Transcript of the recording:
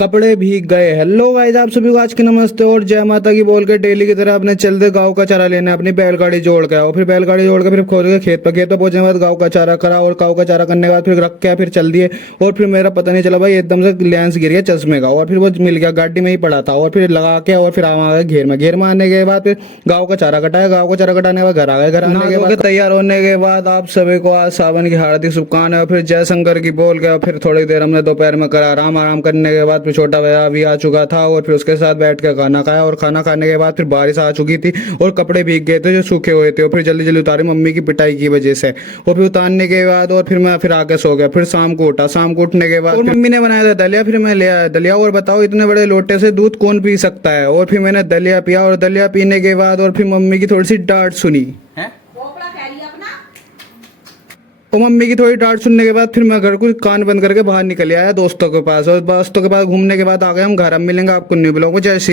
कपड़े भीग गए। हेलो गाइस, आप सभी को आज की नमस्ते और जय माता की बोल के डेली की तरह अपने चलते गांव का चारा लेने अपनी बैलगाड़ी जोड़ के आओ। फिर बैलगाड़ी जोड़ के फिर खोल के खेत पे पहुंचने के बाद गांव का चारा करा और गांव का चारा करने के बाद फिर रख के फिर चल दिए। और फिर मेरा पता नहीं चला भाई, एकदम से लेंस गिर गया चश्मे का और फिर वो मिल गया, गाड़ी में ही पड़ा था। और फिर लगा के और फिर आ गए घेर में आने के बाद फिर गाँव का चारा कटाया। गाँव का चारा कटाने के बाद घर आ गए। घर आने के बाद तैयार होने के बाद आप सभी को आज सावन की हार्दिक शुभकामनाएं। और फिर जय शंकर की बोल के फिर थोड़ी देर हमने दोपहर में करा आराम करने के बाद फिर छोटा भैया भी आ चुका था और फिर उसके साथ बैठ के खाना खाया। और खाना खाने के बाद फिर बारिश आ चुकी थी और कपड़े भीग गए थे जो सूखे हुए थे और फिर जल्दी जल्दी उतारे मम्मी की पिटाई की वजह से। और फिर उतारने के बाद और फिर मैं फिर आके सो गया। फिर शाम को उठा, शाम को उठने के बाद मम्मी ने बनाया था दलिया, फिर मैं ले आया दलिया। और बताओ इतने बड़े लोटे से दूध कौन पी सकता है। और फिर मैंने दलिया पिया और दलिया पीने के बाद और फिर मम्मी की थोड़ी सी डांट सुनी। और मम्मी की थोड़ी डांट सुनने के बाद फिर मैं घर को कान बंद करके बाहर निकल आया दोस्तों के पास। और दोस्तों के पास घूमने के बाद आ गए हम घर। अब मिलेंगे आपको न्यू ब्लॉग में। जय श्री